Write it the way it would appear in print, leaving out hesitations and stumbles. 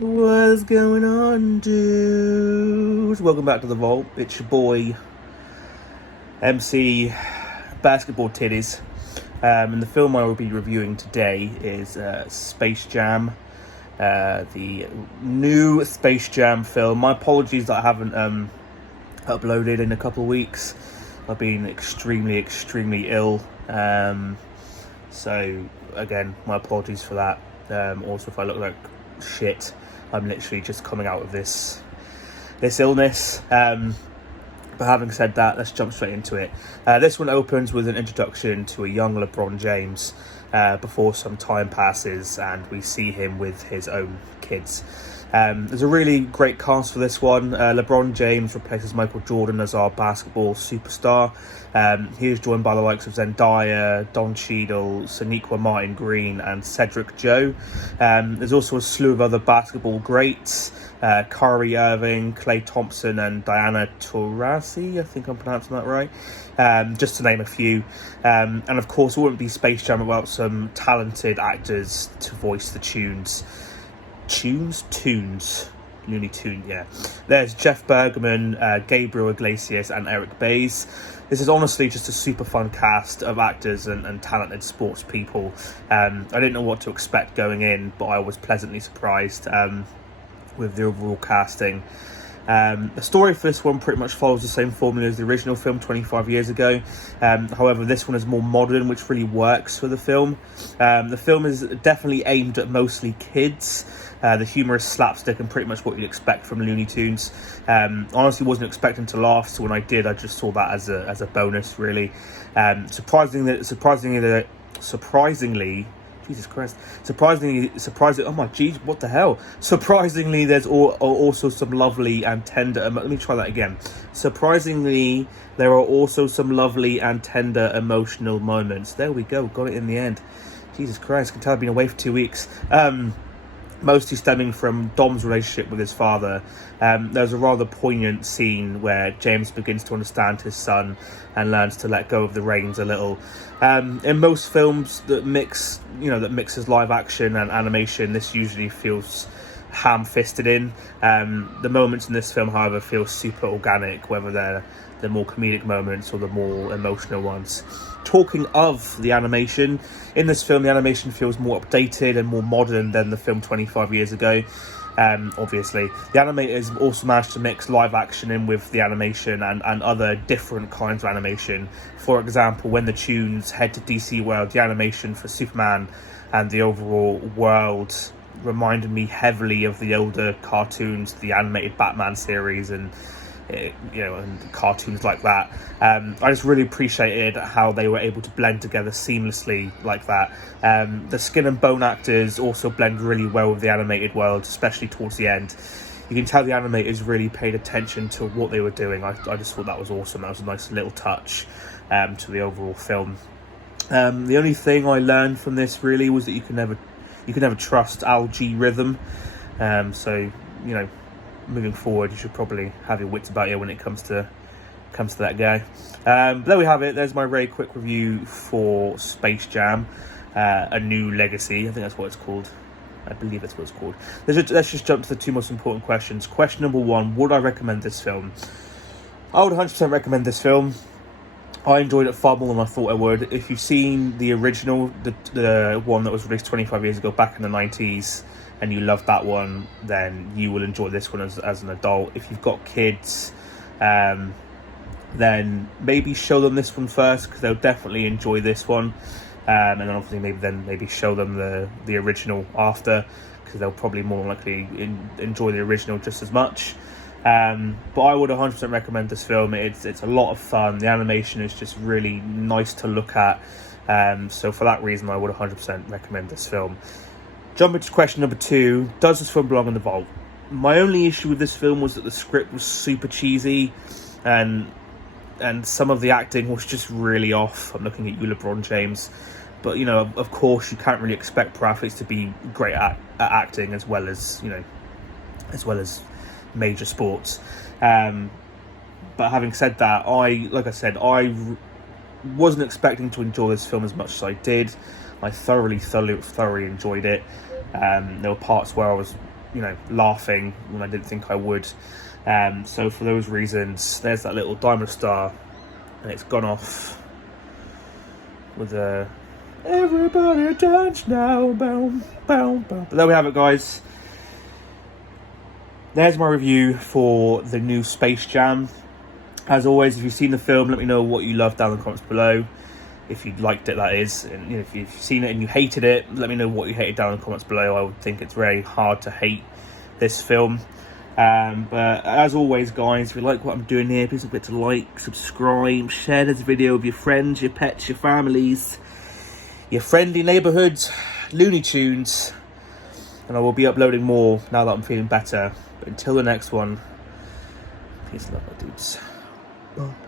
What's going on, dudes? Welcome back to the Vault. It's your boy, MC Basketball Titties. And the film I will be reviewing today is Space Jam, the new Space Jam film. My apologies that I haven't uploaded in a couple of weeks. I've been extremely ill. So, again, my apologies for that. Also, if I look like shit, I'm literally just coming out of this illness. But having said that, let's jump straight into it. This one opens with an introduction to a young LeBron James before some time passes and we see him with his own kids. There's a really great cast for this one. LeBron James replaces Michael Jordan as our basketball superstar. He is joined by the likes of Zendaya, Don Cheadle, Sonequa Martin-Green and Cedric Joe. There's also a slew of other basketball greats. Kyrie Irving, Klay Thompson and Diana Taurasi, I think I'm pronouncing that right, just to name a few. And of course it wouldn't be Space Jam without some talented actors to voice the tunes. Looney Tunes, yeah. There's Jeff Bergman, Gabriel Iglesias and Eric Bays. This is honestly just a super fun cast of actors and talented sports people. I didn't know what to expect going in, but I was pleasantly surprised with the overall casting. The story for this one pretty much follows the same formula as the original film 25 years ago. However, this one is more modern, which really works for the film. The film is definitely aimed at mostly kids. The humour is slapstick and pretty much what you'd expect from Looney Tunes. Honestly, wasn't expecting to laugh, so when I did, I just saw that as a bonus, really. Surprisingly, Jesus Christ. Surprisingly, oh my geez, what the hell? Surprisingly, there's also some lovely and tender, let me try that again. Surprisingly, there are also some lovely and tender emotional moments. There we go, got it in the end. Jesus Christ, I can tell I've been away for 2 weeks. Mostly stemming from Dom's relationship with his father. There's a rather poignant scene where James begins to understand his son and learns to let go of the reins a little. In most films that mixes live action and animation, this usually feels ham-fisted in. The moments in this film, however, feel super organic, whether they're the more comedic moments or the more emotional ones. Talking of the animation, in this film the animation feels more updated and more modern than the film 25 years ago. Obviously, the animators also managed to mix live action in with the animation and other different kinds of animation. For example, when the tunes head to DC World, the animation for Superman and the overall world reminded me heavily of the older cartoons, the animated Batman series and cartoons like that. I just really appreciated how they were able to blend together seamlessly like that. The skin and bone actors also blend really well with the animated world, especially towards the end. You can tell the animators really paid attention to what they were doing. I just thought that was awesome. That was a nice little touch to the overall film. The only thing I learned from this really was that you can never trust algae rhythm. So moving forward, you should probably have your wits about you when it comes to that guy. But there we have it. There's my very quick review for Space Jam, A New Legacy. I think that's what it's called. I believe that's what it's called. Let's just jump to the two most important questions. Question number one: would I recommend this film? I would 100% recommend this film. I enjoyed it far more than I thought I would. If you've seen the original, the one that was released 25 years ago, back in the 90s, and you love that one, then you will enjoy this one as an adult. If you've got kids, then maybe show them this one first, because they'll definitely enjoy this one. And then obviously maybe show them the original after, because they'll probably more likely enjoy the original just as much. But I would 100% recommend this film. It's a lot of fun. The animation is just really nice to look at. So for that reason, I would 100% recommend this film. Jumping to question number two: does this film belong in the vault? My only issue with this film was that the script was super cheesy, and some of the acting was just really off. I'm looking at you, LeBron James, but of course, you can't really expect pro athletes to be great at acting as well as major sports. But having said that, I wasn't expecting to enjoy this film as much as I did. I thoroughly enjoyed it. There were parts where I was you know, laughing when I didn't think I would. So for those reasons, there's that little diamond star, and it's gone off with a everybody dance now, boom, boom, boom. But there we have it, guys. There's my review for the new Space Jam. As always, if you've seen the film, let me know what you loved down in the comments below. If you liked it, that is. And you know, if you've seen it and you hated it, let me know what you hated down in the comments below. I would think it's very hard to hate this film. But as always, guys, if you like what I'm doing here, please don't forget to like, subscribe, share this video with your friends, your pets, your families, your friendly neighbourhoods, Looney Tunes. And I will be uploading more now that I'm feeling better. But until the next one, peace and love, my dudes. Bye.